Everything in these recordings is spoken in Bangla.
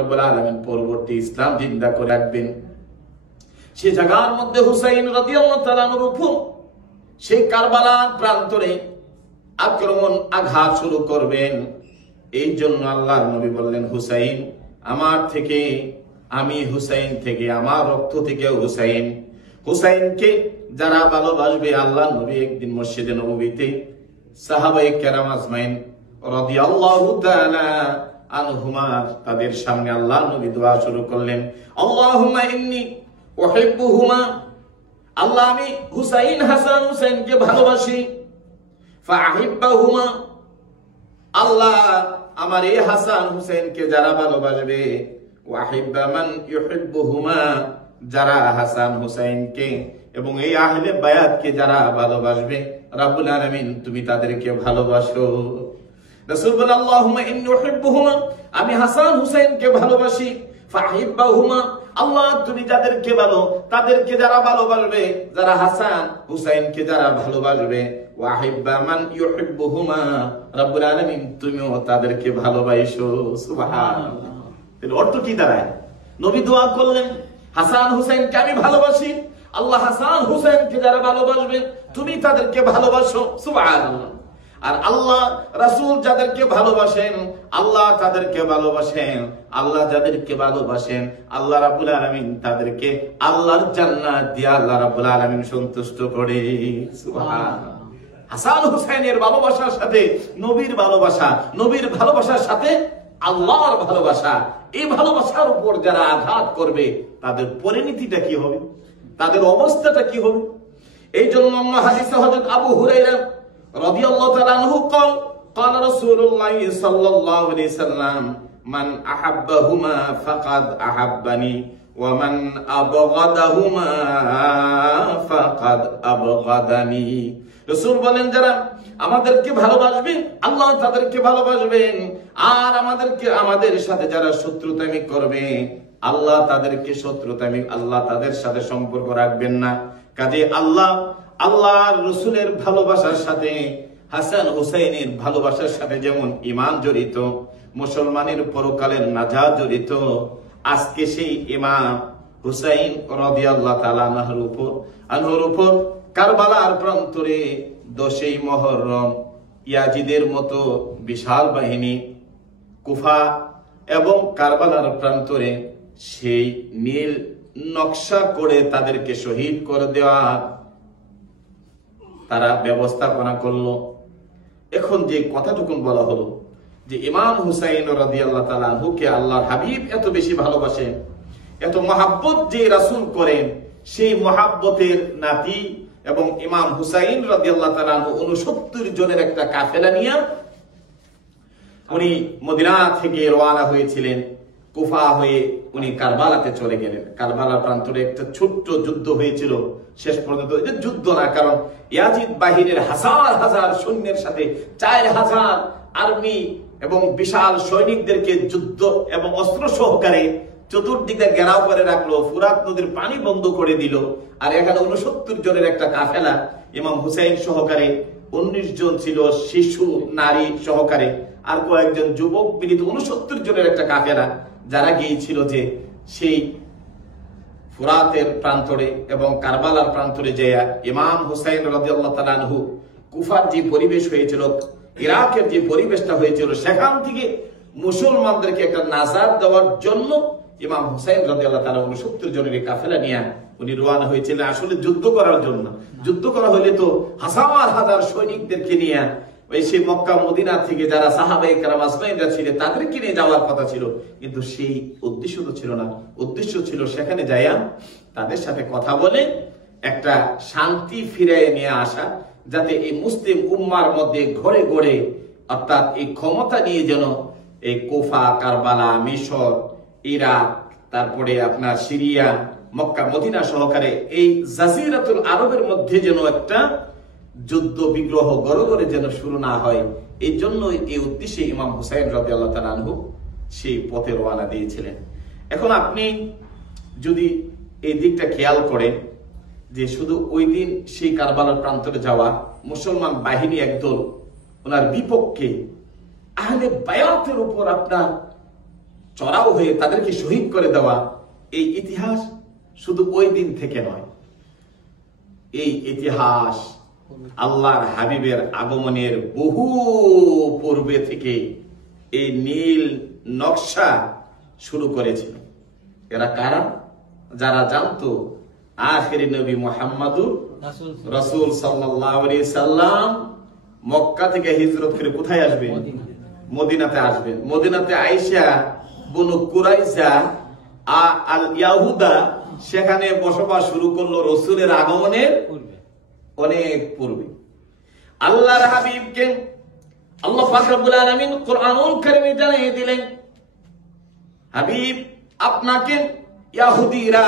রব্বুল আলামিন পরবর্তী ইসলাম জিন্দা করে রাখবেন। সে জায়গার মধ্যে হুসাইন রাদিয়াল্লাহু তাআলা আনহুর উপর সেই কারবালার প্রান্তরে আক্রমণ আঘাত শুরু করবেন। এই জন্য আল্লাহর নবী বললেন, হুসাইন আমার থেকে, আমি হুসাইন থেকে, আমার রক্ত থেকে হুসাইন। হুসাইনকে যারা ভালোবাসবে, আল্লাহর নবী একদিন মসজিদে নববীতে সাহাবায়ে কেরাম আজমাইন রাদিয়াল্লাহু তাআলা আনহুমা তাদের সামনে আল্লাহর নবী দোয়া শুরু করলেন, আল্লাহুম্মা ইন্নী উহিব্বুহুমা, আল্লাহ আমি হুসাইন হাসান হুসাইনকে ভালোবাসি, ফাআহিব্বাহুমা, আল্লাহ আমার এই হাসান হুসাইনকে যারা ভালোবাসবে, ওয়াহিব্বা মান ইউহিব্বুহুমা, যারা হাসান হুসাইনকে এবং এই আহলে বায়াতকে যারা ভালোবাসবে, রব্বুল আলামিন তুমি তাদেরকে ভালোবাসো। রাসূল বলেন, আল্লাহুম্মা ইন্নী উহিব্বুহুমা, আমি হাসান হুসাইনকে ভালোবাসি, ফাহিব্বাহুমা, আল্লাহ তুমি যাদেরকে ভালো, তাদেরকে যারা ভালোবাসবে, যারা হাসান হুসাইনকে যারা ভালোবাসবে, ওয়াহিব্বা মান ইউহিব্বুহুমা, রব্বুল আলামিন তুমিও তাদেরকে ভালোবাসো। সুবহানাল্লাহ। এর অর্থ কি দাঁড়ায়? নবী দোয়া করলেন, হাসান হুসাইনকে আমি ভালোবাসি, আল্লাহ হাসান হুসাইনকে যারা ভালোবাসবে তুমি তাদেরকে ভালোবাসো। সুবহানাল্লাহ। আর আল্লাহ রাসূল যাদেরকে ভালোবাসেন, আল্লাহ তাদেরকে ভালোবাসেন, আল্লাহ যাদেরকে ভালোবাসেন, আল্লাহ রাব্বুল আলামিন তাদেরকে আল্লাহর জান্নাত দিয়ে আল্লাহ রাব্বুল আলামিন সন্তুষ্ট করে। সুবহানাল্লাহ। হাসান হুসাইনের ভালোবাসার সাথে নবীর ভালোবাসা, নবীর ভালোবাসার সাথে আল্লাহর ভালোবাসা, এই ভালোবাসার উপর যারা আঘাত করবে তাদের পরিণতিটা কি হবে, তাদের অবস্থাটা কি হবে? এই জন্য হাদিসে হযরত আবু হুরায়রা রাদিয়াল্লাহু তাআলা আনহু قال قال رسول الله صلى الله عليه وسلم من احبهما فقد احبني ومن ابغضهما فقد ابغضني। রাসূল বলেন, যারা আমাদেরকে ভালোবাসবে আল্লাহ তাদেরকে ভালোবাসবেন, আর আমাদের সাথে যারা শত্রুতামি করবে আল্লাহ তাদেরকে শত্রুতামি, আল্লাহ তাদের সাথে সম্পর্ক রাখবেন না। কাজে আল্লাহর রাসূলের ভালোবাসার সাথে হাসান হুসাইনের ভালোবাসার সাথে যেমন ঈমান জড়িত, মুসলমানের পরকালের নাজাত জড়িত, আজকে সেই ইমাম হুসাইন রাদিয়াল্লাহু তাআলা আনহুর উপর কারবালার প্রান্তরে 10ই মুহররম ইয়াজিদের মতো বিশাল বাহিনী কুফা এবং কারবালার প্রান্তরে সেই নীল নকশা করে তাদেরকে শহীদ করে দেওয়া তারা ব্যবস্থাপনা করলো। এখন যে কথাটুকুন বলা হলো যে ইমাম হুসাইন রাদিয়াল্লাহু তাআলা আনহুকে আল্লাহর হাবিব এত বেশি ভালোবাসেন, এত মহাব্বত যে রাসূল করেন, সেই মহাব্বতের নাতি এবং ইমাম হুসাইন রাদিয়াল্লাহু তাআলা আনহু 69 জনের একটা কাফেলা নিয়ে উনি মদিনা থেকে রওনা হয়েছিলেন, কুফা হয়ে উনি কারবালাতে চলে গেলেন। কারবালার প্রান্তরে একটা ছোট্ট যুদ্ধ হয়েছিল, শেষ পর্যন্ত এটা যুদ্ধ না, কারণ ইয়াজিদ বাহিনীর হাজার হাজার সৈন্যের সাথে 4000 আর্মি এবং বিশাল সৈনিকদেরকে যুদ্ধ এবং অস্ত্র সহকারে চতুর্দিকে ঘেরাও করে রাখলো, ফুরাত নদীর পানি বন্ধ করে দিল। আর এখানে 69 জনের একটা কাফেলা, ইমাম হুসাইন সহকারে 19 জন ছিল, শিশু নারী সহকারে আর কয়েকজন যুবক মিলিত 69 জনের একটা কাফেলা, যারা গিয়েছিল যে সেই ফুরাতের প্রান্তরে এবং কারবালার প্রান্তরে যে ইমাম হুসাইন রাদিয়াল্লাহু তাআলা আনহু কুফার যে পরিবেশ হয়েছিল, ইরাকের যে পরিবেশটা হয়েছিল, সেখান থেকে মুসলমানদেরকে একটা নাজাত দেওয়ার জন্য ইমাম হুসাইন রাদিয়াল্লাহু তাআলা 69 জনের কাফেলা নিয়ে উনি রওনা হয়েছিলেন আসলে যুদ্ধ করার জন্য। যুদ্ধ করা হলে তো হাজার হাজার সৈনিকদেরকে নিয়ে সেই মক্কা মদিনা থেকে যারা সাহাবায়ে কেরাম আজমাইনরা ছিলেন তাদেরকে নিয়ে যাওয়ার কথা ছিল, কিন্তু সেই উদ্দেশ্য তো ছিল না। উদ্দেশ্য ছিল সেখানে যাইয়া তাদের সাথে কথা বলে একটা শান্তি ফিরিয়ে নিয়ে আসা, যাতে এই মুসলিম উম্মার মধ্যে ঘরে ঘরে অর্থাৎ এই ক্ষমতা নিয়ে যেন এই কুফা, কারবালা, মিশর, ইরাক, তারপরে আপনার সিরিয়া, মক্কা মদিনা সহকারে এই জাজিরাতুল আরবের মধ্যে যেন একটা যুদ্ধ বিগ্রহ গড়ে গড়ে যেন শুরু না হয়, এই জন্য এই উদ্দেশ্যে ইমাম হুসাইন রাদিয়াল্লাহু তাআলা আনহু সেই পথে রওনা দিয়েছিলেন। এখন আপনি যদি এই দিকটা খেয়াল করেন যে শুধু ওই দিন সেই কারবালার প্রান্তরে যাওয়া মুসলমান বাহিনী একদল ওনার বিপক্ষে আহলে বায়াতের উপর আপনার চড়াও হয়ে তাদেরকে শহীদ করে দেওয়া, এই ইতিহাস শুধু ওই দিন থেকে নয়, এই ইতিহাস আল্লাহর হাবিবের আগমনের বহু পূর্বে থেকে এই নীল নকশা শুরু করেছিল। এরা কারা? যারা জানতো আখিরি নবী মুহাম্মদুর রাসূল সাল্লাল্লাহু আলাইহি সাল্লাম মক্কা থেকে হিজরত করে কোথায় আসবেন? মদিনাতে আসবেন। মদিনাতে আয়েশা বনু কুরাইজা আল ইয়াহুদা সেখানে বসবাস শুরু করলো রাসূলের আগমনের অনেক পূর্বে। আল্লাহর হাবিবকে আল্লাহ পাক রব্বুল আলামিন কুরআনুল কারীমে জানিয়ে দিলেন, হাবিব আপনাকে ইহুদিরা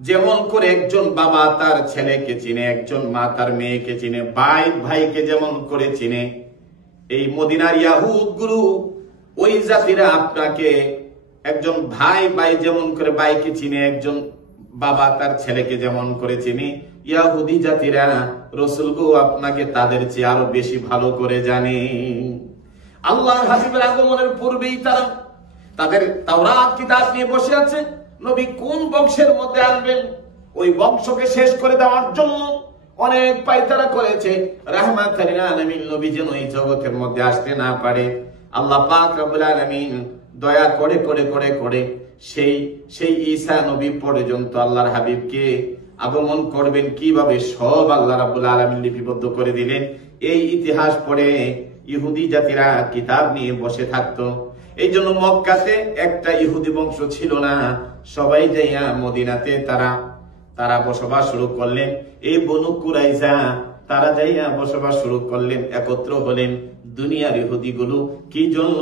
যেমন করে একজন বাবা তার ছেলেকে চিনে, একজন মা তার মেয়েকে চিনে, ভাই ভাইকে যেমন করে চিনে, এই মদিনার ইহুদগুলো ওই জাতিরা আপনাকে একজন ভাই ভাই যেমন করে ভাইকে চিনে, একজন বাবা তার ছেলেকে যেমন করে চিনে, ইহুদি জাতিরা রাসূলগো আপনাকে তাদের চেয়ে আরো বেশি ভালো করে জানে। আল্লাহর হাবিবের আগমনের পূর্বেই তারা তাদের তাওরাত কিতাব নিয়ে বসে আছে। নবী কোন বংশের মধ্যে আসবেন ওই বংশকে শেষ করে দেওয়ার জন্য অনেক পায়তারা করেছে, রাহমাতুল লিল আলামিন নবী যেন এই জগতের মধ্যে আসতে না পারে। আল্লাহ পাক রব্বুল আলামিন দয়া করে করে করে করে সেই ঈসা নবী পর্যন্ত আল্লাহর হাবিবকে আগমন করবেন কিভাবে সব আল্লাহ রাব্বুল আলামিন লিপিবদ্ধ করে দিলেন। এই ইতিহাস পড়ে ইহুদি জাতিরা কিতাব নিয়ে বসে থাকতো। এই জন্য মক্কাতে একটা ইহুদি বংশ ছিল না, সবাই যাইয়া মদিনাতে তারা বসবাস শুরু করলেন। এই বনু কুরাইজা তারা যাইয়া বসবাস শুরু করলেন, একত্র হলেন। দুনিয়ার ইহুদিগুলো কি জন্য?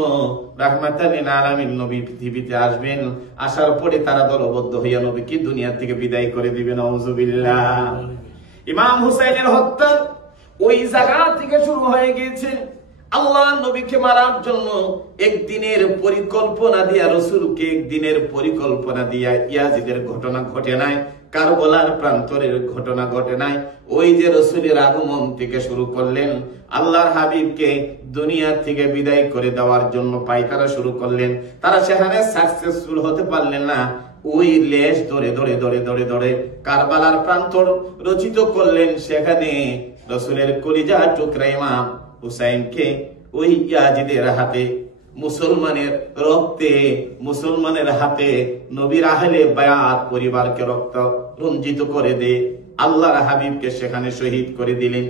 রাহমাতাল লিল আলামিন নবী পৃথিবীতে আসবেন, আসার পরে তারা দলবদ্ধ হইয়া নবীকে দুনিয়া থেকে বিদায় করে দিবেন। নাউযুবিল্লাহ। ইমাম হুসাইনের হত্যা ওই জায়গা থেকে শুরু হয়ে গিয়েছে। আল্লাহ নবীকে মারার জন্য একদিনের পরিকল্পনা দিয়া, রাসূলকে একদিনের পরিকল্পনা দিয়া ইয়াজিদের ঘটনা ঘটে নাই, কারবালার প্রান্তরের ঘটনা ঘটে নাই। ওই যে রাসূলের আগমন থেকে শুরু করলেন, আল্লাহর হাবিবকে দুনিয়া থেকে বিদায় করে দেওয়ার জন্য পায়তারা শুরু করলেন। তারা সেখানে সাকসেসফুল হতে পারলেন না। ওই লেশ ধরে ধরে ধরে ধরে ধরে কারবালার প্রান্তর রচিত করলেন। সেখানে রাসূলের কলিজা টুকরা ইমাম হুসাইনকে ওই ইয়াজিদের হাতে, মুসলমানের রক্তে, মুসলমানের হাতে নবীর আহলে বায়াত পরিবারকে রক্ত রঞ্জিত করে দে আল্লাহর হাবিবকে সেখানে শহীদ করে দিলেন।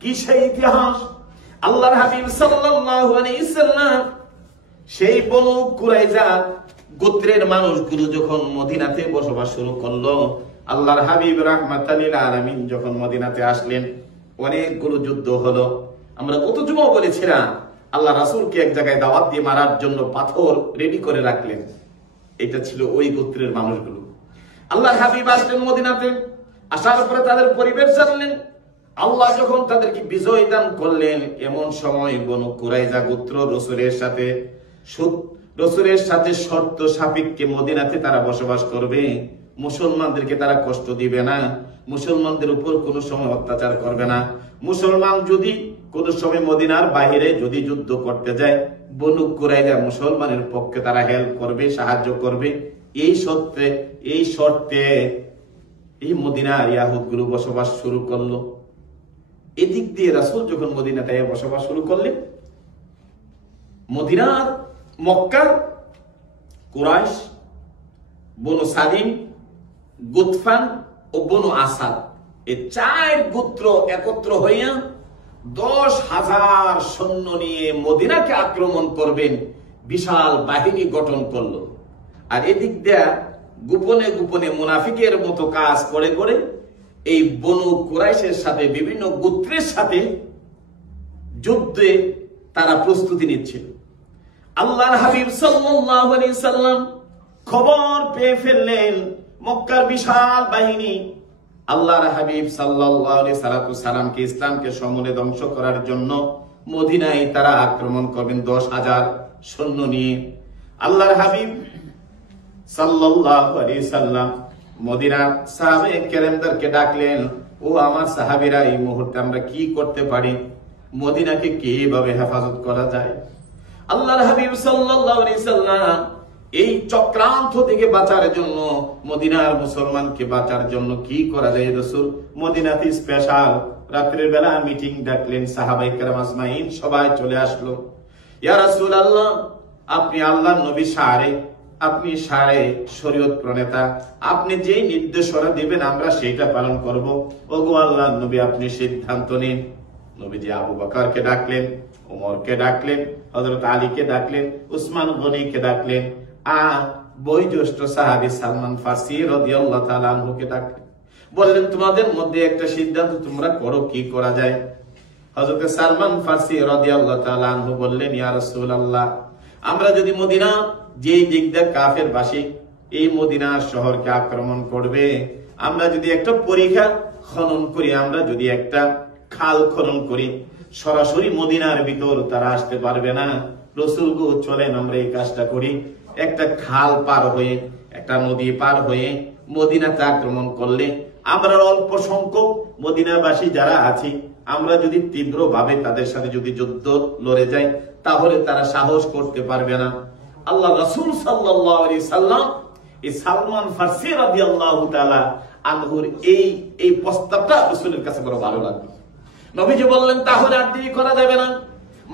কি সেই ইতিহাস! আল্লাহর হাবিব সাল্লাল্লাহু আলাইহি সাল্লাম সেই বনু কুরাইজা গোত্রের মানুষগুলো যখন মদিনাতে বসবাস শুরু করলো, আল্লাহর হাবিব রাহমাতাল লিল আলামিন যখন মদিনাতে আসলেন, অনেকগুলো যুদ্ধ হলো। আমরা কত জুমা বলেছিলাম আল্লাহ রাসূলকে এক জায়গায় দাওয়াত দিয়ে মারার জন্য পাথর রেডি করে রাখলেন। এটা ছিল ওই গোত্রের মানুষগুলো। আল্লাহর হাবিব আসলেন মদিনাতে, আসার পরে তাদের পরিবেশ জানলেন। আল্লাহ যখন তাদেরকে বিজয় দান করলেন, এমন সময় বনু কুরাইজা গোত্র রাসূলের সাথে শর্ত সাপেক্ষে মদিনাতে তারা বসবাস করবে, মুসলমানদেরকে তারা কষ্ট দিবে না, মুসলমানদের উপর কোনো সময় অত্যাচার করবে না। মুসলমান যদি কোন সময় মদিনার বাহিরে যদি যুদ্ধ করতে যায়, বনু কুরাইজা মুসলমানের পক্ষে তারা হেল্প করবে, সাহায্য করবে। এই শর্তে এই মদিনার ইয়াহুদগুলো বসবাস শুরু করলো। এদিক দিয়ে রাসূল যখন মদিনাতে বসবাস শুরু করলেন, মদিনার মক্কার কুরাইশ, বনু সালিম, গুতফান ও বনু আসাদ, এই চার গোত্র একত্র হইয়া 10,000 সৈন্য নিয়ে মদিনাকে আক্রমণ করবেন বিশাল বাহিনী গঠন করলো। আর এদিক দিয়া গোপনে গোপনে মুনাফিকের মতো কাজ করে করে এই বনু কুরাইশের সাথে, বিভিন্ন গোত্রের সাথে যুদ্ধে তারা প্রস্তুতি নিচ্ছিল। আল্লাহর হাবিব সাল্লাল্লাহু আলাইহি সাল্লাম খবর পেয়ে ফেললেন মক্কার বিশাল বাহিনী। আল্লাহর হাবিব সাল্লাল্লাহু আলাইহি সাল্লামকে, ইসলামকে সমূলে ধ্বংস করার জন্য মদিনায় তারা আক্রমণ করবেন 10,000 সৈন্য নিয়ে। আল্লাহর হাবিব সাল্লাল্লাহু আলাইহি সাল্লাম মদিনার সাহাবায়ে কেরামদেরকে ডাকলেন, ও আমার সাহাবীরা, এই মুহূর্তে আমরা কি করতে পারি? মদিনাকে কিভাবে হেফাজত করা যায়? আল্লাহর হাবিব সাল্লাল্লাহু আলাইহি সাল্লাম এই চক্রান্ত থেকে বাঁচার জন্য, মদিনার মুসলমানকে বাঁচার জন্য কি করা যায়? রাসূল মদিনাতে স্পেশাল রাত্রের বেলা মিটিং ডাকলেন, সাহাবায়ে কেরাম আজমাইন সবাই চলে আসলো। ইয়া রাসূলুল্লাহ, আপনি আল্লাহর নবী সারে, আপনি সারে শরীয়ত প্রণেতা, আপনি যে নির্দেশনা দিবেন আমরা সেটা পালন করব। ওগো আল্লাহর নবী, আপনি সিদ্ধান্ত নিন। নবীজি আবু বকরকে ডাকলেন, ওমরকে ডাকলেন, হযরত আলীকে ডাকলেন, উসমান গনিকে ডাকলেন, আর বয়োজ্যেষ্ঠ সাহাবী সালমান ফারসি রাদিয়াল্লাহু তাআলা আনহুকে ডাকলেন। বললেন, তোমাদের মধ্যে একটা সিদ্ধান্ত তোমরা করো, কি করা যায়? হযরত সালমান ফারসি রাদিয়াল্লাহু তাআলা আনহু বললেন, ইয়া রাসূলুল্লাহ, আমরা যদি মদিনা যে দিক দিয়ে কাফের বাসী এই মদিনা শহরকে আক্রমণ করবে, আমরা যদি একটা পরীক্ষা খনন করি, আমরা যদি একটা খাল খনন করি, সরাসরি মদিনার ভিতর তারা আসতে পারবে না। রাসূল গো, চলেন আমরা এই কাজটা করি। একটা খাল পার হয়ে, একটা নদী পার হয়ে মদিনাতে আক্রমণ করলে আমরা অল্প সংখ্যক মদিনাবাসী যারা আছি, আমরা যদি তীব্রভাবে তাদের সাথে যদি যুদ্ধ লড়ে যাই, তাহলে তারা সাহস করতে পারবে না। আল্লাহ রাসূল সাল্লাল্লাহু আলাইহি সাল্লাম এই সালমান ফারসি রাদিয়াল্লাহু তাআলা আনহুর এই প্রস্তাবটা রাসূলের কাছে বড় ভালো লাগলো। নবীজি বললেন, তাহলে আর দেরি করা যাবে না।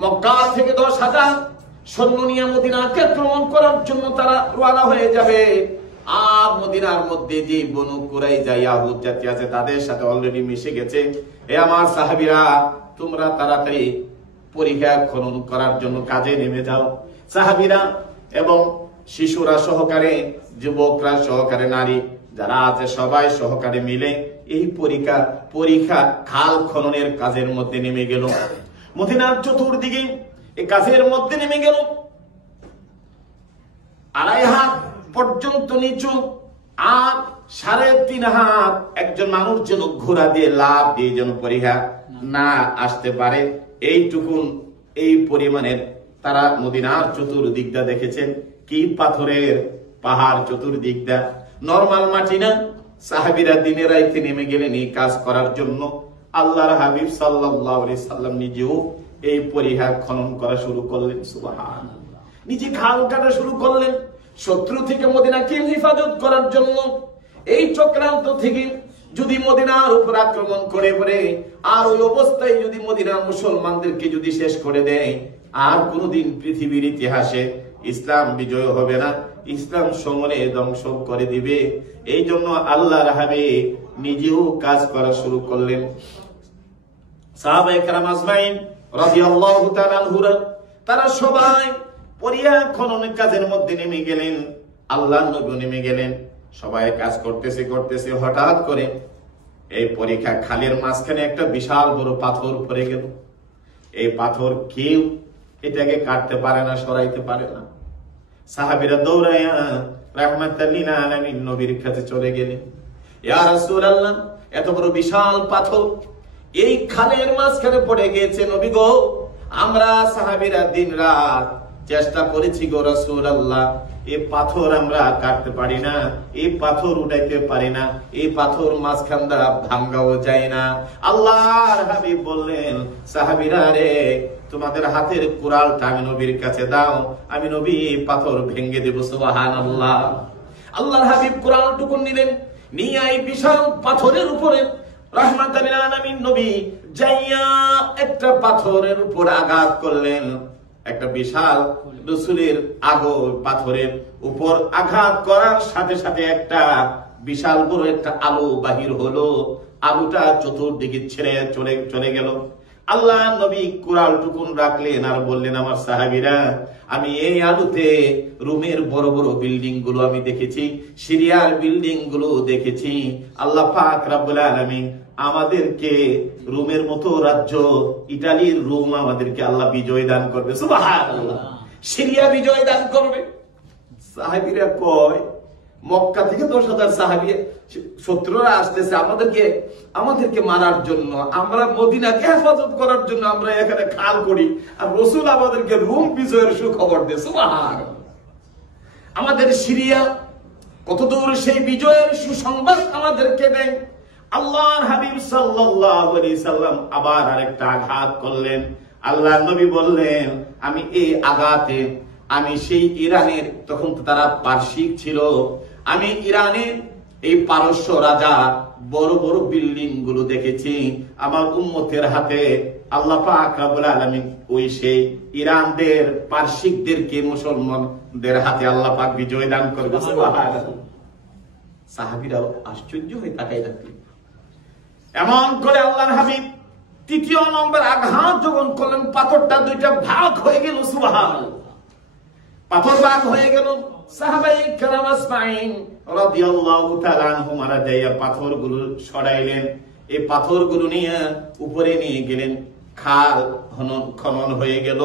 মক্কা থেকে 10,000 সৈন্য নিয়ে মদিনাকে আক্রমণ করার জন্য তারা রওনা হয়ে যাবে। আর মদিনার মধ্যে যে বনু কুরাইজা ইয়াহুদ জাতি আছে তাদের সাথে অলরেডি মিশে গেছে। এ আমার সাহাবীরা, তোমরা তাড়াতাড়ি পরীক্ষা খনন করার জন্য কাজে নেমে যাও। সাহাবীরা এবং শিশুরা সহকারে, যুবকরা সহকারে, নারী যারা আছে সবাই সহকারে মিলে এই পরীক্ষা খাল খননের কাজের মধ্যে নেমে গেল। মদিনার চতুর্দিকে এই কাজের মধ্যে নেমে গেল। 2.5 হাত পর্যন্ত নিচু আর 3.5 হাত একজন মানুষ যেন ঘোড়া দিয়ে লাফ দিয়ে যেন পরীক্ষা না আসতে পারে, এইটুকুন এই পরিমাণের তারা মদিনার চতুর্দিকটা দেখেছেন। কি পাথরের পাহাড় চতুর্দিকটা, নরমাল মাটি না। সাহাবীরা দিনে রাইতে নেমে গেলেন এই কাজ করার জন্য। আল্লাহর হাবিব সাল্লাল্লাহু আলাইহি সাল্লাম নিজেও এই পরীক্ষা খনন করা শুরু করলেন। সুবহানাল্লাহ, নিজে খাল কাটা শুরু করলেন শত্রু থেকে মদিনাকে হেফাজত করার জন্য। এই চক্রান্ত থেকে যদি মদিনার উপর আক্রমণ করে পড়ে আর ওই অবস্থায় যদি মদিনার মুসলমানদেরকে যদি শেষ করে দেয়, আর কোনদিন পৃথিবীর ইতিহাসে ইসলাম বিজয় হবে না, ইসলাম সমূলে ধ্বংস করে দিবে। এই জন্য আল্লাহর হাবিব নিজেও কাজ করা শুরু করলেন। সাহাবায়ে কেরাম আজমাইন রাদিয়াল্লাহু তাআলা আনহুরা তারা সবাই পরীক্ষা খননের কাজের মধ্যে নেমে গেলেন। আল্লাহর নবী নেমে গেলেন। সবাই কাজ করতেছে হঠাৎ করে এই পরীক্ষা খালের মাঝখানে একটা বিশাল বড় পাথর পড়ে গেল। এই পাথর কেউ এটাকে কাটতে পারে না, সরাইতে পারে না। সাহাবীরা দৌড়াইয়া রাহমাতাল লিল আলামিন নবীর কাছে চলে গেলেন। ইয়া রাসূলুল্লাহ, এত বড় বিশাল পাথর এই খালের মাঝখানে পড়ে গিয়েছে নবী গো। আমরা সাহাবীরা দিন রাত চেষ্টা করেছি গো রাসূলুল্লাহ, এই পাথর আমরা কাটতে পারি না, এই পাথর উঠাইতে পারি না, এই পাথর মাঝখান দ্বারা ভাঙ্গাও যায় না। আল্লাহর হাবিব বললেন, সাহাবীরা রে, তোমাদের হাতের কুড়ালটা আমি নবীর কাছে দাও, আমি নবী পাথর ভেঙে দেব। সুবহানাল্লাহ। আল্লাহর হাবিব কুড়ালটুকু নিলেন, নিয়ে এই বিশাল পাথরের উপরে রাহমাতাল লিল আলামিন নবী যাইয়া একটা পাথরের উপর আঘাত করলেন। একটা বিশাল রাসূলের আগো পাথরের উপর আঘাত করার সাথে সাথে একটা বিশাল বড় একটা আলো বাহির হলো। আলোটা চতুর্দিকে ছেড়ে চলে গেল। আল্লাহ নবী কুড়াল টুকুন রাখলেন আর বললেন, আমার সাহাবীরা, আমি এই আলোতে রুমের বড় বড় বিল্ডিং গুলো আমি দেখেছি, সিরিয়ার বিল্ডিং গুলো দেখেছি। আল্লাহ পাক রব্বুল আলামিন আমাদেরকে রোমের মতো রাজ্য, ইতালির রোম আমাদেরকে আল্লাহ বিজয় দান করবে। সুবহানাল্লাহ। সিরিয়া বিজয় দান করবে। সাহাবীরা কয়, মক্কা থেকে 10,000 সাহাবী শত্রুরা আসতেছে আমাদেরকে মারার জন্য, আমরা মদিনাকে হেফাজত করার জন্য আমরা এখানে খাল করি, আর রাসূল আমাদেরকে রোম বিজয়ের সুখবর দেয়। সুবহানাল্লাহ। আমাদের সিরিয়া কতদূর সেই বিজয়ের সুসংবাদ আমাদেরকে দেয়। আল্লাহর হাবিব সাল্লাল্লাহু আলাইহি সাল্লাম আবার আরেকটা আঘাত করলেন। আল্লাহর নবী বললেন, আমি এই আঘাতে আমি সেই ইরানের, তখন তো তারা পারসিক ছিল, আমি ইরানের এই পারস্য রাজা বড় বড় বিল্ডিং গুলো দেখেছি আমার উম্মতের হাতে। আল্লাহ পাক রব্বুল আলামিন ওই সেই ইরানদের পারসিকদেরকে মুসলমানদের হাতে আল্লাহ পাক বিজয় দান করবে। সুবহানাল্লাহ। সাহাবীরা আশ্চর্য হয়ে তাকাই থাকলেন। এমন করে আল্লাহর হাবিব তৃতীয় নম্বর আঘাত যখন করলেন, পাথরটা দুইটা ভাগ হয়ে গেল। সুবহানাল্লাহ। পাথর ভাগ হয়ে গেল। সাহাবায়ে কেরাম আজমাইন রাদিয়াল্লাহু তাআলা আনহুম যাইয়া পাথরগুলো সরাইলেন। এই পাথরগুলো নিয়ে উপরে নিয়ে গেলেন। খাল খনন হয়ে গেল।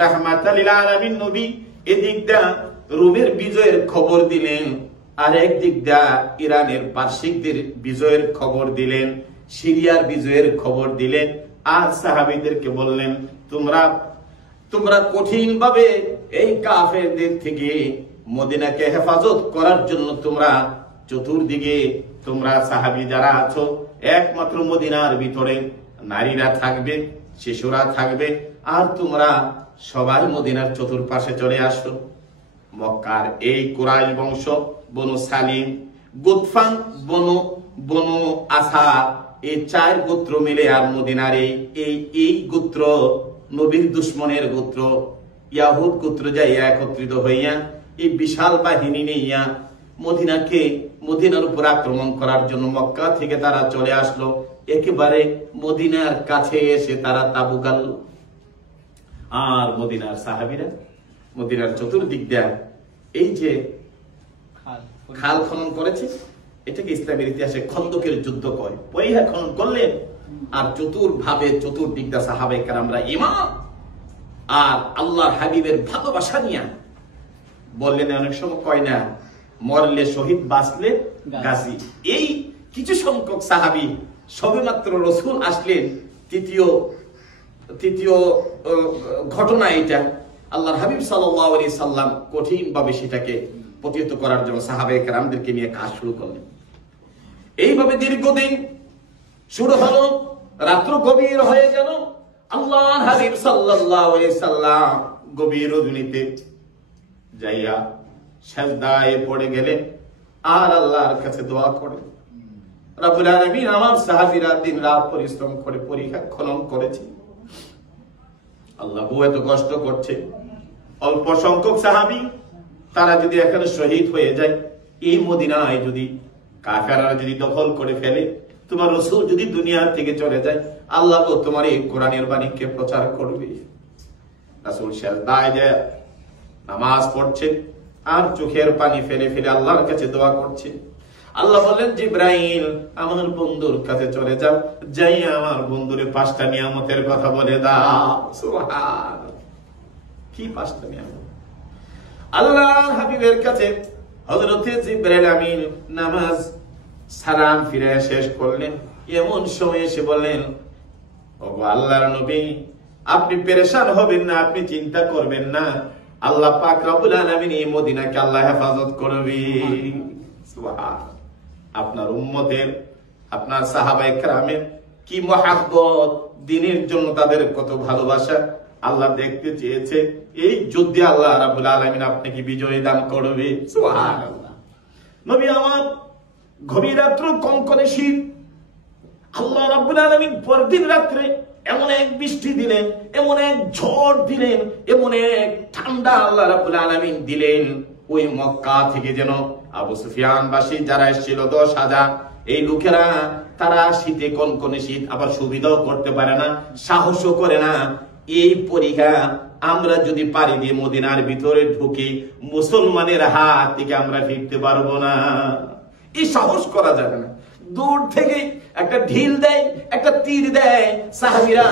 রাহমাতাল লিল আলামিন নবী এদিক দা রোমের বিজয়ের খবর দিলেন, আর একদিক দা ইরানের পারসিকদের বিজয়ের খবর দিলেন, সিরিয়ার বিজয়ের খবর দিলেন। আর সাহাবীদেরকে বললেন, তোমরা কঠিন ভাবে এই কাফেরদের থেকে মদিনাকে হেফাজত করার জন্য তোমরা চতুর্দিকে, তোমরা সাহাবী যারা আছো, একমাত্র মদিনার ভিতরে নারীরা থাকবে, শিশুরা থাকবে, আর তোমরা সবাই মদিনার চতুর্পাশে চলে আসো। মক্কার এই কুরাইশ বংশ, বনু সালিম, গুতফান, বনু আসা, এই 4 গোত্র মিলে আর মদিনার এই গোত্র, নবীর দুশ্মনের গোত্র ইয়াহুদ গোত্র যাইয়া একত্রিত হইয়া এই বিশাল বাহিনী নিয়া মদিনার উপর আক্রমণ করার জন্য মক্কা থেকে তারা চলে আসলো। একেবারে মদিনার কাছে এসে তারা তাবু গাড়ল। আর মদিনার সাহাবীরা মদিনার চতুর্দিক দিয়ে এই যে খাল খনন করেছে, এটাকে ইসলামের ইতিহাসে খন্দকের যুদ্ধ কয়। পরিহা খনন করলেন, আর চতুর্দিক দিয়ে সাহাবায়ে কেরামরা ঈমান আর আল্লাহর হাবিবের ভালোবাসা নিয়ে বললেন। অনেক সময় কয় না, মরলে শহীদ, বাঁচলে গাজী। এই কিছু সংখ্যক সাহাবী সবেমাত্র রাসূল আসলেন, তৃতীয় ঘটনা এটা। আল্লাহর হাবিব সাল্লাল্লাহু আলাইহি সাল্লাম কঠিন ভাবে সেটাকে প্রতিহত করার জন্য সাহাবায়ে কেরামদেরকে নিয়ে কাজ শুরু করলেন। এইভাবে দীর্ঘদিন শুরু হলো, রাত্র গভীর হয়ে গেল। আল্লাহর হাবিব সাল্লাল্লাহু আলাইহি সাল্লাম গভীর রজনীতে যাইয়া সিজদায় পড়ে গেলেন আর আল্লাহর কাছে দোয়া করেন, রব্বুল আলামিন আমার সাহাবীরা দিন রাত পরিশ্রম করে পরীক্ষা খনন করেছে, আল্লাহ এত কষ্ট করছে, অল্প সংখ্যক সাহাবী তারা যদি এখানে শহীদ হয়ে যায়, এই মদিনায় যদি কাফেররা যদি দখল করে ফেলে, তোমার রাসূল যদি দুনিয়া থেকে চলে যায়, আল্লাহ তো তোমার এই কোরআনের বাণীকে প্রচার করবে। রাসূল সিজদায় যায় নামাজ পড়ছে আর চোখের পানি ফেলে ফেলে আল্লাহর কাছে দোয়া করছে। আল্লাহ বললেন, জিবরাইল আমার বন্ধুর কাছে চলে যাও, যাই আমার বন্ধুরে 5টা নিয়ামতের কথা বলে দাও। সুবহানাল্লাহ। কি 5টা নিয়ামত? আল্লাহর হাবিবের কাছে হযরতে জিবরাইল আমিন নামাজ সালাম ফিরে শেষ করলেন। এমন সময় এসে বললেন, ওগো আল্লাহর নবী, আপনি পেরেশান হবেন না, আপনি চিন্তা করবেন না, আল্লাহ পাক রব্বুল আলামিন এই মদিনাকে আল্লাহ হেফাজত করবে। সুবহানাল্লাহ। আপনার উম্মতের, আপনার সাহাবায়ে কেরামের কি মহব্বত, দ্বীনের জন্য তাদের কত ভালোবাসা আল্লাহ দেখতে চেয়েছে। এই যুদ্ধে আল্লাহ রাব্বুল আলামিন আপনাকে বিজয় দান করবে। সুবহানাল্লাহ। নবী আমার গভীর রাত্র, কনকনে শীত, আল্লাহ রাব্বুল আলামিন পরদিন রাত্রে এমন এক বৃষ্টি দিলেন, এমন এক ঝড় দিলেন, এমন এক ঠান্ডা আল্লাহ রাব্বুল আলামিন দিলেন। ওই মক্কা থেকে যেন আবু সুফিয়ানবাসী যারা এসেছিল 10,000, এই লোকেরা তারা শীতে, কনকনে শীত, আবার সুবিধাও করতে পারে না, সাহসও করে না। এই পরীক্ষা আমরা যদি পারি দিয়ে মদিনার ভিতরে ঢুকি, মুসলমানের হাত থেকে আমরা ফিরতে পারবো না, এই সাহস করা যাবে না। দূর থেকে একটা ঢিল দেয়, একটা তীর দেয় সাহাবীরা,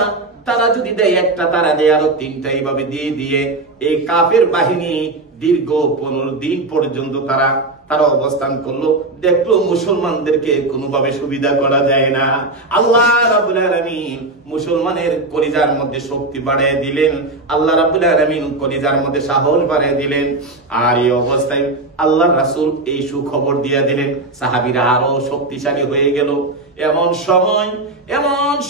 তারা যদি দেয় একটা, তারা দেয় আরো 3টা, এইভাবে দিয়ে দিয়ে এই কাফের বাহিনী দীর্ঘ 15 দিন পর্যন্ত তারা তারা অবস্থান করলো, দেখলো মুসলমানদেরকে কোনোভাবে সুবিধা করা যায় না। আল্লাহ রাব্বুল আলামিন মুসলমানের কলিজার মধ্যে শক্তি বাড়িয়ে দিলেন, আল্লাহ রাব্বুল আলামিন কলিজার মধ্যে সাহস বাড়িয়ে দিলেন। আর এই অবস্থায় আল্লাহর রাসূল এই সুখবর দিয়ে দিলেন, সাহাবীরা আরো শক্তিশালী হয়ে গেল। এমন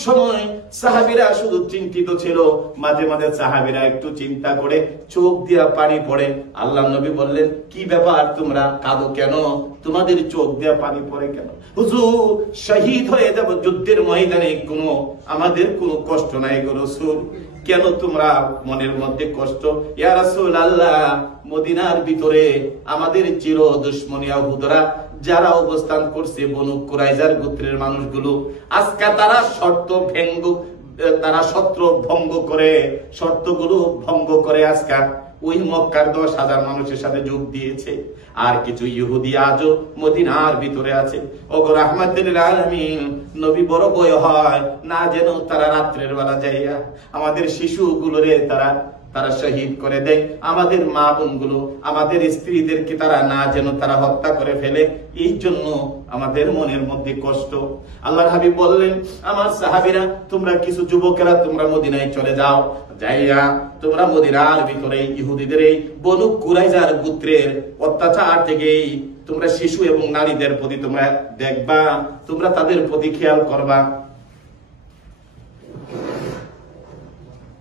সময় সাহাবীরা শুধু চিন্তিত ছিল, মাঝে মাঝে সাহাবীরা একটু চিন্তা করে চোখ দিয়া পানি পড়ে। আল্লাহ নবী বললেন, কি ব্যাপার, তোমরা কাঁদো কেন? তোমাদের চোখ দিয়া পানি পড়ে কেন? হুজুর, শহীদ হয়ে যাব যুদ্ধের ময়দানে, আমাদের কোনো কষ্ট নাই গো রাসূল, কেন তোমরা মনের মধ্যে কষ্ট? ইয়া রাসূলুল্লাহ, মদিনার ভিতরে আমাদের চির দুশমন ইহুদরা যারা অবস্থান করছে, বনু কুরাইজার গোত্রের মানুষগুলো, আজকে তারা শর্তগুলো ভঙ্গ করে আজকে ওই মক্কার 10,000 মানুষের সাথে যোগ দিয়েছে। আর কিছু ইহুদি আজও মদিনার ভিতরে আছে। ওগো রাহমাতুল লিল আলামিন, নবী বড় ভয় হয় না যেন তারা রাত্রের বেলা যাইয়া আমাদের শিশুগুলোরে তারা শহীদ করে দেয়, আমাদের মা বোনগুলো, আমাদের স্ত্রীদেরকে তারা হত্যা করে ফেলে। এই জন্য আমাদের মনের মধ্যে কষ্ট। আল্লাহর হাবিব বললেন, আমার সাহাবীরা, তোমরা কিছু যুবকেরা তোমরা মদিনায় চলে যাও, যাইয়া তোমরা মদিনার ভিতরে ইহুদিদের এই বনু কুরাইজার গোত্রের অত্যাচার থেকে তোমরা শিশু এবং নারীদের প্রতি তোমরা দেখবা, তোমরা তাদের প্রতি খেয়াল করবা।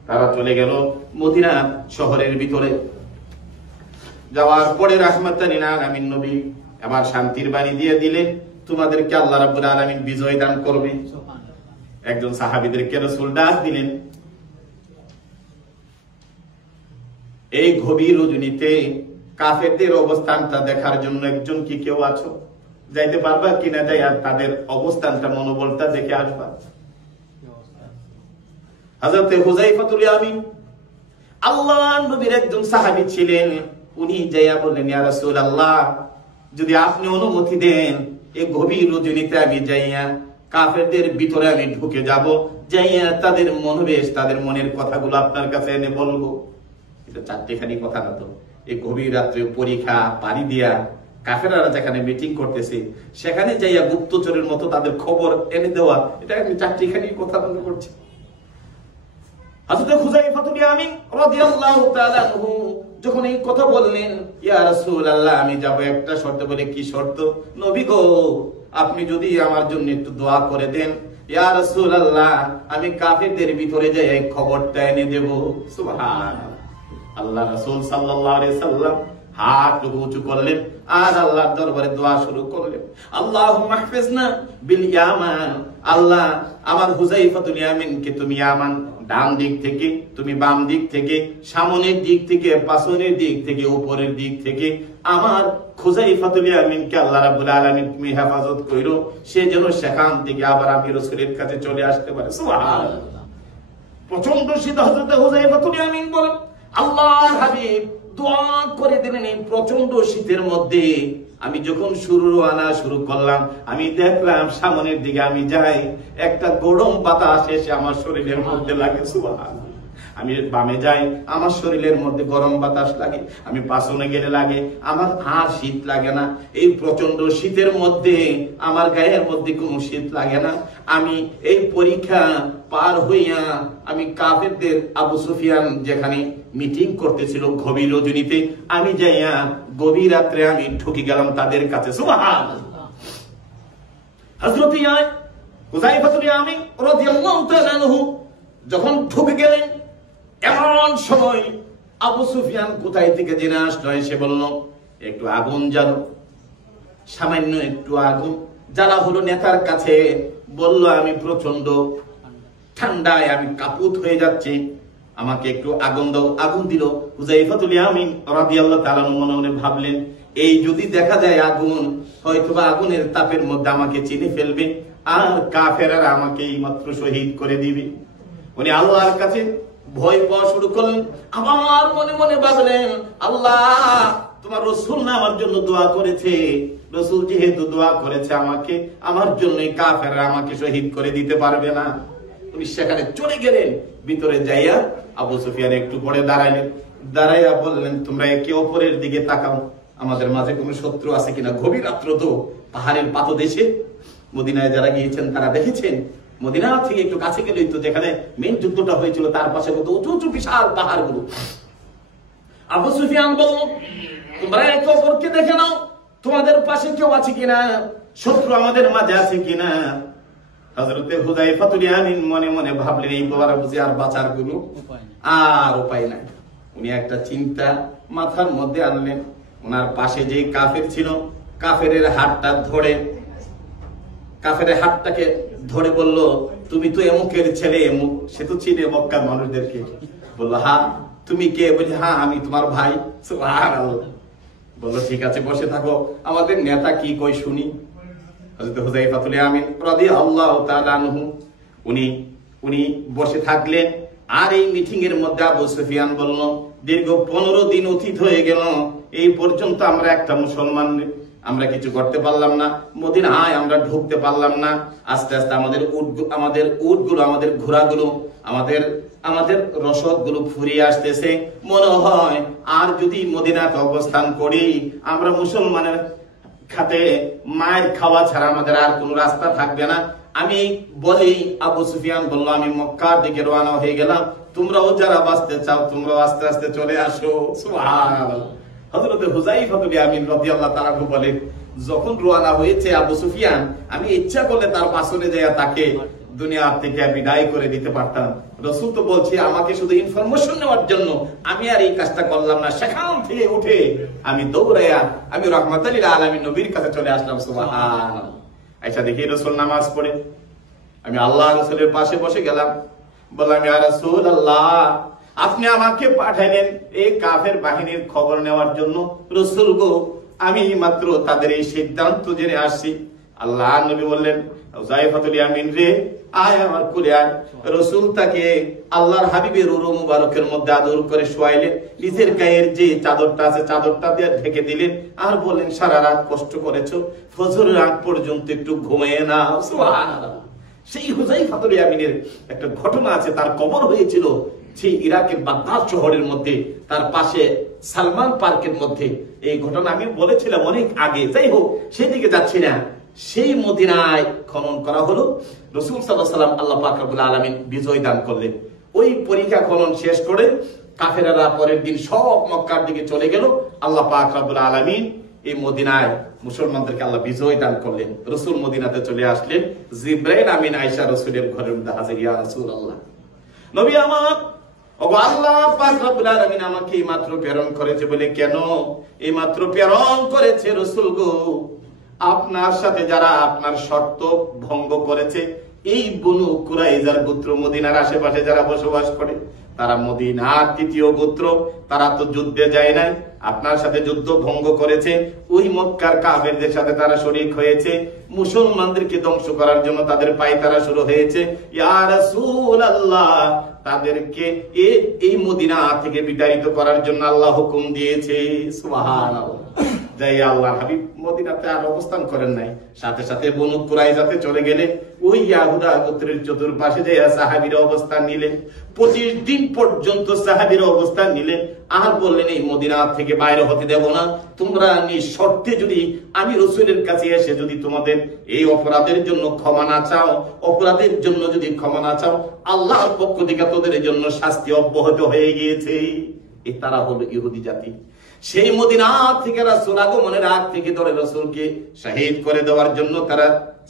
তারা চলে গেল মদিনা শহরের ভিতরে। যাওয়ার পরে রাহমাতাল লিল আলামিন নবী আবার শান্তির বাণী দিয়ে দিলেন, তোমাদেরকে আল্লাহ রাব্বুল আলামিন বিজয় দান করবে। একজন সাহাবীদেরকে রাসূল ডাক দিলেন, এই গভীর রজনীতে কাফেরদের অবস্থানটা দেখার জন্য একজন কি কেউ আছো? যাইতে পারবা কিনা? যাই আর তাদের অবস্থানটা, মনোবলটা দেখে আসবা। হযরত হুযায়ফাতুল ইয়ামিন আল্লাহর নবীর একজন সাহাবী ছিলেন। উনি যাইয়া বললেন, ইয়া রাসূলুল্লাহ, যদি আপনি অনুমতি দেন, এই গভীর রজনীতে আমি যাইয়া কাফেরদের ভিতরে আমি ঢুকে যাব, যাইয়া তাদের মনোবেশ, তাদের মনের কথাগুলো আপনার কাছে এনে বলবো। এটা চারটেখানি কথা না তো, এই গভীর রাত্রে পরীক্ষা পানি দিয়া কাফেররা যেখানে মিটিং করতেছে, সেখানে যাইয়া গুপ্তচরের মতো তাদের খবর এনে দেওয়া, এটা আমি চারটেখানি কথা মনে করছি। হযরত হুযায়ফাতুল ইয়ামিন রাদিয়াল্লাহু তাআলা আনহু যখন এই কথা বললেন, ইয়া রাসূলুল্লাহ, আমি যাব, একটা শর্ত। বলে, কি শর্ত? নবী গো, আপনি যদি আমার জন্য একটু দোয়া করে দেন, ইয়া রাসূলুল্লাহ, আমি কাফেরদের ভিতরে যাই এই খবরটা এনে দেব। সুবহানাল্লাহ। আল্লাহ রাসূল সাল্লাল্লাহু আলাইহি সাল্লাম হাত উঁচু করলেন আর আল্লাহর দরবারে দোয়া শুরু করলেন, আল্লাহুম্মা হাফিজনা বিল ইয়ামান। আল্লাহ, আমার হুযায়ফাতুল ইয়ামিনকে তুমি ইয়ামান, ডান দিক থেকে, তুমি বাম দিক থেকে, সামনের দিক থেকে, পাছনের দিক থেকে, উপরের দিক থেকে, আমার হুযায়ফাতুল ইয়ামিনকে আল্লাহ রাব্বুল আলামিন তুমি হেফাজত কইরো, সে যেন সেখান থেকে আবার আমি রাসূলের কাছে চলে আসতে পারে। সুবহানাল্লাহ। প্রচন্ড শীত। হযরত হুযায়ফাতুল ইয়ামিন বলেন, আল্লাহর হাবিব দোয়া করে দিলেন, এই প্রচন্ড শীতের মধ্যে আমি যখন শুরু করলাম, আমি দেখলাম সামনের দিকে আমি যাই, একটা গরম বাতাস এসে আমার শরীরের মধ্যে লাগে। সুবহানাল্লাহ। আমি বামে যাই, আমার শরীরের মধ্যে গরম বাতাস লাগে, আমি পাছনে গেলে লাগে, আমার আর শীত লাগে না। এই প্রচন্ড শীতের মধ্যে আমার গায়ের মধ্যে কোনো শীত লাগে না। আমি এই পরীক্ষা পার হইয়া আমি কাফেরদের, আবু সুফিয়ান যেখানে মিটিং করতেছিল গভীর রজনীতে, আমি যাইয়া গভীর রাত্রে আমি ঢুকে গেলাম তাদের কাছে। সুবহানাল্লাহ। হযরত হুযায়ফাতুল ইয়ামিন রাদিয়াল্লাহু তাআলা আনহু যখন ঢুকে গেলেন, এমন সময় আবু সুফিয়ান কোথায় থেকে জেনে আসলো, সে বলল, একটু আগুন জ্বালো। সামান্য একটু আগুন জ্বালা হলো নেতার কাছে। বলল, আমি প্রচন্ড ঠান্ডায় আমি কাপুত হয়ে যাচ্ছি, আমাকে একটু আগুন দাও। আগুন দিল। হুযায়ফাতুল ইয়ামিন রাদিয়াল্লাহু তাআলা মনে মনে ভাবলেন, এই যদি দেখা যায় আগুন, হয়তোবা আগুনের তাপের মধ্যে আমাকে চিনে ফেলবে, আর কাফেররা আমাকে এইমাত্র শহীদ করে দিবে। উনি আল্লাহর কাছে ভয় পাওয়া শুরু করলেন। আমার মনে মনে ভাবলেন, আল্লাহ, তোমার রাসূল না আমার জন্য দোয়া করেছে, রাসূল যেহেতু দোয়া করেছে আমাকে, আমার জন্য কাফেররা আমাকে শহীদ করে দিতে পারবে না। উনি সেখানে চলে গেলেন। ভিতরে যাইয়া আবু সুফিয়ান একটু পরে দাঁড়াইলেন। দাঁড়াইয়া বললেন, তোমরা একে অপরের দিকে তাকাও। আমাদের মাঝে কোনো শত্রু আছে কিনা। গভীর রাত্র তো, পাহাড়ের পাদদেশে, মদিনায় যারা গিয়েছেন তারা দেখেছেন মদিনা থেকে একটু কাছে গেলেই তো যেখানে মেইন যুদ্ধটা হয়েছিল তার পাশে কত উঁচু উঁচু বিশাল পাহাড়গুলো। আবু সুফিয়ান বলল, তোমরা একে অপরকে দেখে নাও, তোমাদের পাশে কেউ আছে কিনা, শত্রু আমাদের মাঝে আছে কিনা। হযরতে হুযায়ফাতুল ইয়ামিন মনে মনে ভাবলেন, এইবার বুঝি আর বাঁচার কোনো আর উপায় নাই। উনি একটা চিন্তা মাথার মধ্যে আনলেন। ওনার পাশে যে কাফের ছিল, কাফেরের হাতটাকে ধরে বলল, তুমি তো এমুকের ছেলে এমুক। সে তো চিনে মক্কার মানুষদেরকে। বলল, হ্যাঁ তুমি কে? বলি, হ্যাঁ আমি তোমার ভাই। সুবহানাল্লাহ। বললো, ঠিক আছে বসে থাকো, আমাদের নেতা কি কই শুনি। হযরত হুযায়ফাতুল ইয়ামিন রাদিয়াল্লাহু তাআলা আনহু উনি বসে থাকলেন। আর এই মিটিং এর মধ্যে আবু সুফিয়ান বলল, দীর্ঘ 15 দিন অতীত হয়ে গেল, এই পর্যন্ত আমরা একটা মুসলমান আমরা কিছু করতে পারলাম না, মদিনায় আমরা ঢুকতে পারলাম না। আস্তে আস্তে আমাদের উটগুলো, আমাদের ঘোড়াগুলো, আমাদের রসদগুলো ফুরিয়ে আসতেছে। মনে হয় আর যদি মদিনাতে অবস্থান করি, আমরা মুসলমানের খাতে মায়ের খাওয়া ছাড়া আমাদের আর কোনো রাস্তা থাকবে না। আমি বলি, আবু সুফিয়ান বলল, আমি মক্কার দিকে রওনা হয়ে গেলাম, তোমরাও যারা বাঁচতে চাও তোমরাও আস্তে আস্তে চলে আসো। সুবহানাল্লাহ। হযরত হুযায়ফাতুল ইয়ামিন রাদিয়াল্লাহু তাআলা বলেন, যখন রওনা হয়েছে আবু সুফিয়ান, আমি ইচ্ছা করলে তার পাশে যাইয়া তাকে দুনিয়া থেকে বিদায় করে দিতে পারতাম। রাসূল তো বলছে আমাকে শুধু ইনফরমেশন নেওয়ার জন্য, আমি আর এই কাজটা করলাম না। সেখান থেকে উঠে আমি দৌড়াইয়া আমি রাহমাতুল লিল আলামিন নবীর কাছে চলে আসলাম। সুবহানাল্লাহ। আচ্ছা দেখি রাসূল নামাজ পড়ে, আমি আল্লাহ রাসূলের পাশে বসে গেলাম। বললাম, ইয়া রাসূলুল্লাহ, আপনি আমাকে পাঠাইলেন এই কাফের বাহিনীর খবর নেওয়ার জন্য। রাসূল গো, আমি মাত্র তাদের এই সিদ্ধান্ত জেনে আসছি। আল্লাহ নবী বললেন, হুযায়ফাতুল ইয়ামিন রে, আয় আমার কোলে আয়। রাসূল তাকে আল্লাহর হাবিবের উরু মুবারকের মধ্যে আদর করে শোয়াইলেন, নিজের গায়ের যে চাদরটা আছে চাদরটা দিয়ে ঢেকে দিলেন, আর বললেন, সারা রাত কষ্ট করেছো, ফজরের আগ পর্যন্ত একটু ঘুমিয়ে নাও। সুবহানাল্লাহ। সেই হুযায়ফাতুল ইয়ামিনের একটা ঘটনা আছে, তার কবর হয়েছিল সেই ইরাকের বাগদাদ শহরের মধ্যে, তার পাশে সালমান পার্কের মধ্যে। এই ঘটনা আমি বলেছিলাম অনেক আগে, যাই হোক সেদিকে যাচ্ছি না। সেই মদিনায় খনন করা হলো। রাসূল সাল্লাল্লাহু আলাইহি ওয়াসাল্লাম আল্লাহ পাক রব্বুল আলামিন বিজয় দান করলেন। ওই পরীক্ষা খনন শেষ করে কাফেররা পরের দিন সব মক্কার দিকে চলে গেল। আল্লাহ পাক রব্বুল আলামিন এই মদিনায় মুসলমানদেরকে আল্লাহ বিজয় দান করলেন। রাসূল মদিনাতে চলে আসলেন। জিবরাইল আমিন আয়েশা রাসূলের ঘরের মধ্যে হাজির। ইয়া রাসূলুল্লাহ, নবী আমার, আল্লাহ পাক রব্বুল আলামিন আমাকে মাত্র প্রেরণ করেছে। বলে, কেন? এই মাত্র প্রেরণ করেছে রাসূল গো, আপনার সাথে যারা আপনার শর্ত ভঙ্গ করেছে, এই বনু কুরাইজার গোত্র, মদিনার আশেপাশে যারা বসবাস করে, তারা মদিনার তৃতীয় গোত্র, তারা তো যুদ্ধে যায় নাই, আপনার সাথে যুদ্ধ ভঙ্গ করেছে। ওই মক্কার কাফেরদের সাথে তারা শরীক হয়েছে, মুসলমানদেরকে ধ্বংস করার জন্য তাদের পায়তারা শুরু হয়েছে। ইয়া রাসূলুল্লাহ, তাদেরকে এই মদিনা থেকে বিতাড়িত করার জন্য আল্লাহ হুকুম দিয়েছে। সুবহানাল্লাহ। যাই আল্লাহ হাবিব মদিনাতে আর অবস্থান করেন নাই, সাথে সাথে বনু কুরাইজাতে চলে গেলেন। ওই ইয়াহুদা গোত্রের চতুর্পাশে যে সাহাবীরা অবস্থান নিলেন, 25 দিন পর্যন্ত সাহাবীরা অবস্থান নিলেন। আর বললেন, এই মদিনা থেকে বাইরে হতে দেব না, তোমরা নিঃশর্তে যদি আমি রাসূলের কাছে এসে যদি তোমাদের এই অপরাধের জন্য ক্ষমা না চাও, অপরাধের জন্য যদি ক্ষমা না চাও, আল্লাহর পক্ষ থেকে তোদের জন্য শাস্তি অব্যাহত হয়ে গিয়েছে। এই তারা হলো ইহুদি জাতি। সেই মদিনা থেকে রাসূল আগমনের আগ থেকে ধরে রাসূলকে শহীদ করে দেওয়ার জন্য তারা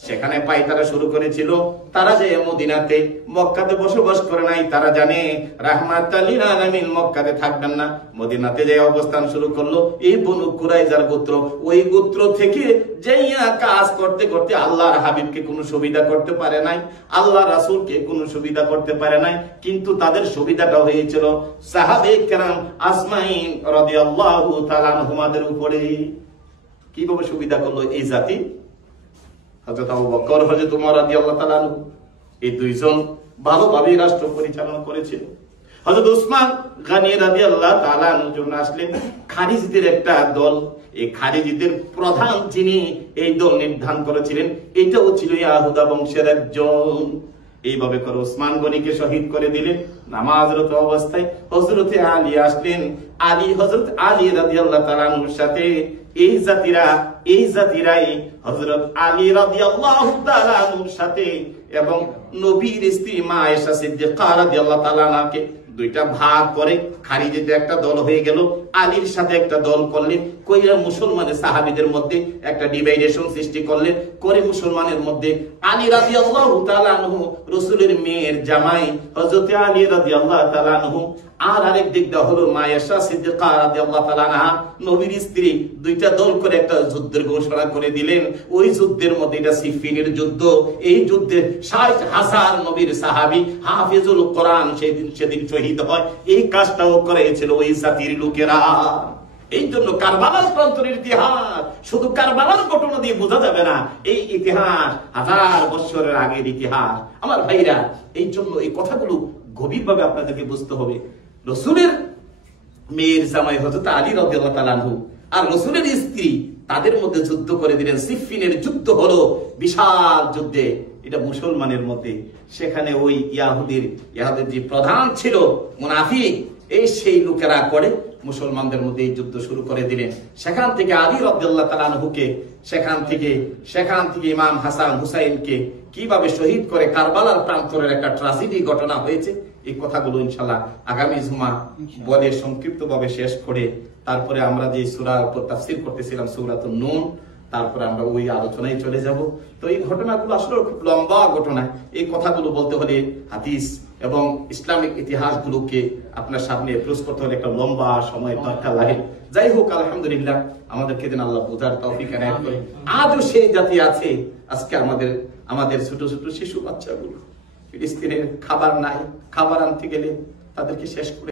সেখানে পায়তারা শুরু করেছিল। তারা যে মদিনাতে মক্কাতে বসবাস করে নাই, তারা জানে রাহমাতাল লিল আলামিন মক্কাতে থাকবেন না, মদিনাতে যে অবস্থান শুরু করলো এই বনু কুরাইজার গোত্র। ওই গোত্র থেকে যাইয়া কাজ করতে করতে আল্লাহর হাবিবকে কোনো সুবিধা করতে পারে নাই, আল্লাহ রাসূলকে কোনো সুবিধা করতে পারে নাই। কিন্তু তাদের সুবিধাটা হয়েছিল সাহাবে কেরাম আজমাইন রাদিয়াল্লাহু তাআলা আনহুমাদের উপরে। কিভাবে সুবিধা করলো এই জাতি? হযরত আবু বকর, হযরত ওমর রাদিয়াল্লাহু তাআলা আনহু, এই দুইজন ভালোভাবে রাষ্ট্র পরিচালনা করেছিল। হযরত উসমান গনি রাদিয়াল্লাহু তাআলা আনহু যখন আসলেন, খারিজিদের একটা দল, এই খারিজিদের প্রধান যিনি এই দল নির্ধারণ করেছিলেন, এটাও ছিল ইয়াহুদা বংশের একজন। এইভাবে করে ওসমান গনিকে শহীদ করে দিলেন। নামাজরত অবস্থায় হযরতে আলী আসলেন। হযরত আলী রাদিয়াল্লাহু তাআলা আনহুর সাথে এই জাতিরাই হযরত আলী রাদিয়াল্লাহু তাআলা আনহুর সাথে এবং নবীর স্ত্রী মা আয়েশা সিদ্দিকা রাদিয়াল্লাহু তাআলা আনহাকে দুইটা ভাগ করে খারিজিতে একটা দল হয়ে গেল, আলীর সাথে একটা দল করলেন, কইরা মুসলমানের সাহাবীদের মধ্যে একটা ডিভাইডেশন সৃষ্টি করলেন, করে মুসলমানের মধ্যে আলী রাদিয়াল্লাহু তাআলা আনহু রাসূলের মেয়ের জামাই হযরত আলী রাদিয়াল্লাহু তাআলা আনহু, আর আরেক দিক দা হলো মা আয়েশা সিদ্দিকা রাদিয়াল্লাহু তাআলা আনহা নবীর স্ত্রী, দুইটা দল করে একটা যুদ্ধের ঘোষণা করে দিলেন। ওই যুদ্ধের মধ্যে এটা সিফিনের যুদ্ধ। এই যুদ্ধে ৬০,০০০ নবীর সাহাবী হাফিজুল কোরআন সেদিন শহীদ হয়। এই কাজটাও করেছিল ওই জাতির লোকেরা। এই জন্য কারবালার প্রান্তরের ইতিহাস শুধু কারবালার ঘটনা দিয়ে বোঝা যাবে না, এই ইতিহাস ১০০০ বছরের আগের ইতিহাস। আমার ভাইরা, এই জন্য এই কথাগুলো গভীরভাবে আপনাদেরকে বুঝতে হবে। রাসূলের মেয়ের জামাই হযরত আলী রাদিয়াল্লাহু তাআলা আনহু আর রাসূলের স্ত্রী, তাদের মধ্যে যুদ্ধ করে দিলেন। সিফফিনের যুদ্ধ হলো বিশাল যুদ্ধে, এটা মুসলমানের মধ্যে। সেখানে ওই ইয়াহুদের যে প্রধান ছিল মুনাফিক, সেই লোকেরা করে মুসলমানদের মধ্যে এই যুদ্ধ শুরু করে দিলেন। সেখান থেকে আলী রাদিয়াল্লাহু তাআলা আনহুকে, সেখান থেকে ইমাম হাসান হুসাইনকে কিভাবে শহীদ করে কারবালার প্রান্তরের একটা ট্র্যাজেডি ঘটনা হয়েছে, এই কথাগুলো ইনশাআল্লাহ আগামী জুমা বলে সংক্ষিপ্তভাবে শেষ করে তারপরে আমরা যে সূরার উপর তাফসীর করতেছিলাম সূরাতুন নূন, তারপরে আমরা ওই আলোচনায় চলে যাব। তো এই ঘটনাগুলো আসলে খুব লম্বা ঘটনা। এই কথাগুলো বলতে হলে হাদিস এবং ইসলামিক ইতিহাসগুলোকে আপনার সামনে প্রস্তুত করতে হলে একটা লম্বা সময় দরকার লাগে। যাই হোক, আলহামদুলিল্লাহ আমাদেরকে যেন আল্লাহ বোঝার তৌফিক এনায়েত করে। আজও সেই জাতি আছে, আজকে আমাদের ছোট ছোট শিশু বাচ্চাগুলো ফিলিস্তিনের খাবার নাই, খাবার আনতে গেলে তাদেরকে শেষ করে